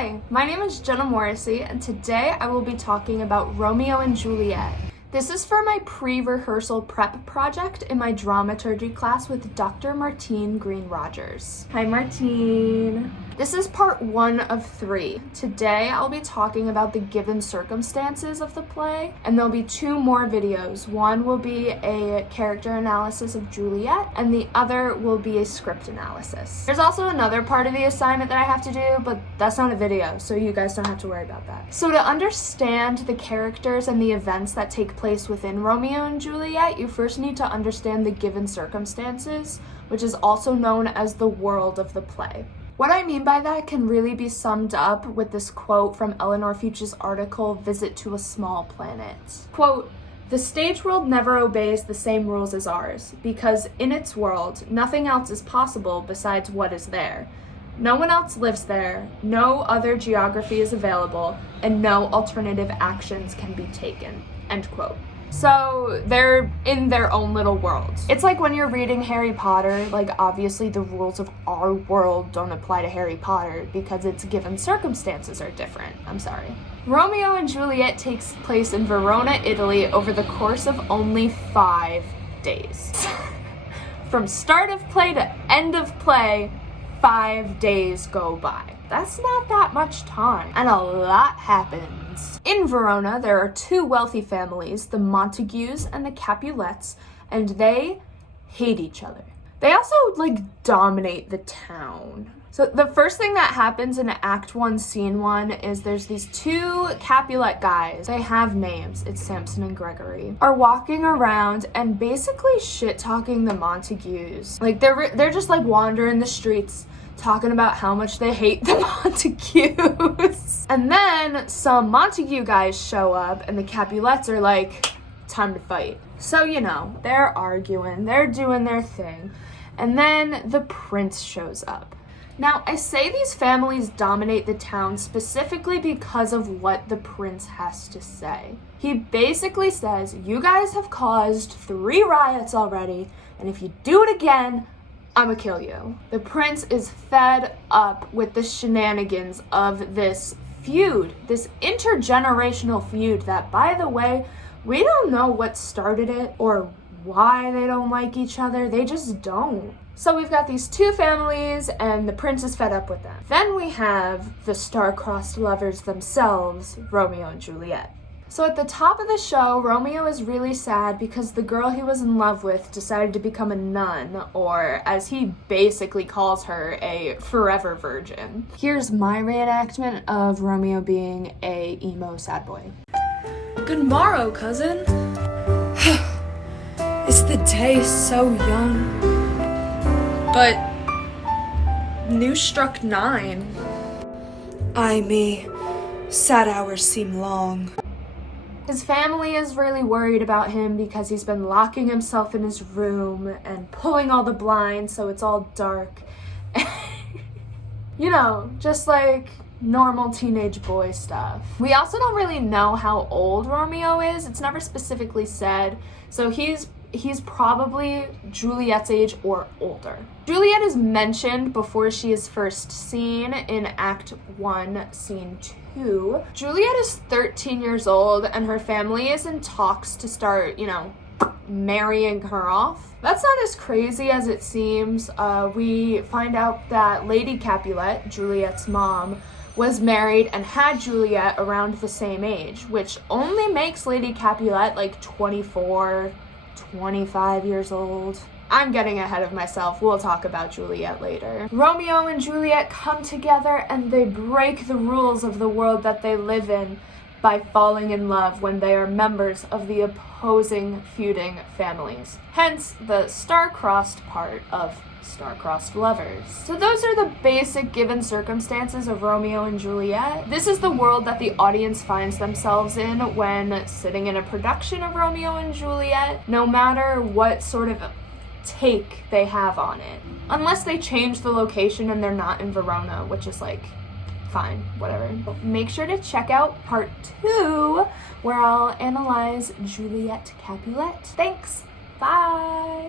Hi, my name is Jenna Morrissey, and today I will be talking about Romeo and Juliet. This is for my pre-rehearsal prep project in my dramaturgy class with Dr. Martine Green-Rogers. Hi, Martine. This is part 1 of 3. Today I'll be talking about the given circumstances of the play, and there'll be 2 more videos. One will be a character analysis of Juliet, and the other will be a script analysis. There's also another part of the assignment that I have to do, but that's not a video, so you guys don't have to worry about that. So to understand the characters and the events that take place within Romeo and Juliet, you first need to understand the given circumstances, which is also known as the world of the play. What I mean by that can really be summed up with this quote from Elinor Fuchs' article, Visit to a Small Planet. Quote, "The stage world never obeys the same rules as ours, because in its world, nothing else is possible besides what is there. No one else lives there, no other geography is available, and no alternative actions can be taken." End quote. So they're in their own little worlds. It's like when you're reading Harry Potter, like obviously the rules of our world don't apply to Harry Potter because its given circumstances are different. I'm sorry. Romeo and Juliet takes place in Verona, Italy over the course of only 5 days. From start of play to end of play, 5 days go by. That's not that much time, and a lot happens. In Verona, there are 2 wealthy families, the Montagues and the Capulets, and they hate each other. They also, dominate the town. So the first thing that happens in Act 1, Scene 1 is there's these 2 Capulet guys. They have names. It's Samson and Gregory. Are walking around and basically shit-talking the Montagues. They're just wandering the streets, talking about how much they hate the Montagues. And then some Montague guys show up and the Capulets are like, time to fight. So, they're arguing, they're doing their thing. And then the prince shows up. Now, I say these families dominate the town specifically because of what the prince has to say. He basically says, you guys have caused 3 riots already, and if you do it again, I'ma kill you. The prince is fed up with the shenanigans of this feud, this intergenerational feud that, by the way, we don't know what started it or why they don't like each other. They just don't. So we've got these 2 families and the prince is fed up with them. Then we have the star-crossed lovers themselves, Romeo and Juliet. So at the top of the show, Romeo is really sad because the girl he was in love with decided to become a nun, or as he basically calls her, a forever virgin. Here's my reenactment of Romeo being a emo sad boy. Good morrow, cousin. Is the day so young? But new struck 9. Ay me, sad hours seem long. His family is really worried about him because he's been locking himself in his room and pulling all the blinds so it's all dark. Just normal teenage boy stuff. We also don't really know how old Romeo is. It's never specifically said. So he's probably Juliet's age or older. Juliet is mentioned before she is first seen in Act 1, Scene 2. Juliet is 13 years old and her family is in talks to start, marrying her off. That's not as crazy as it seems. We find out that Lady Capulet, Juliet's mom, was married and had Juliet around the same age, which only makes Lady Capulet 24, 25 years old. I'm getting ahead of myself. We'll talk about Juliet later. Romeo and Juliet come together and they break the rules of the world that they live in by falling in love when they are members of the opposing feuding families. Hence the star-crossed part of star-crossed lovers. So those are the basic given circumstances of Romeo and Juliet. This is the world that the audience finds themselves in when sitting in a production of Romeo and Juliet, no matter what sort of take they have on it. Unless they change the location and they're not in Verona, which is fine, whatever. Make sure to check out part 2 where I'll analyze Juliet Capulet. Thanks, bye!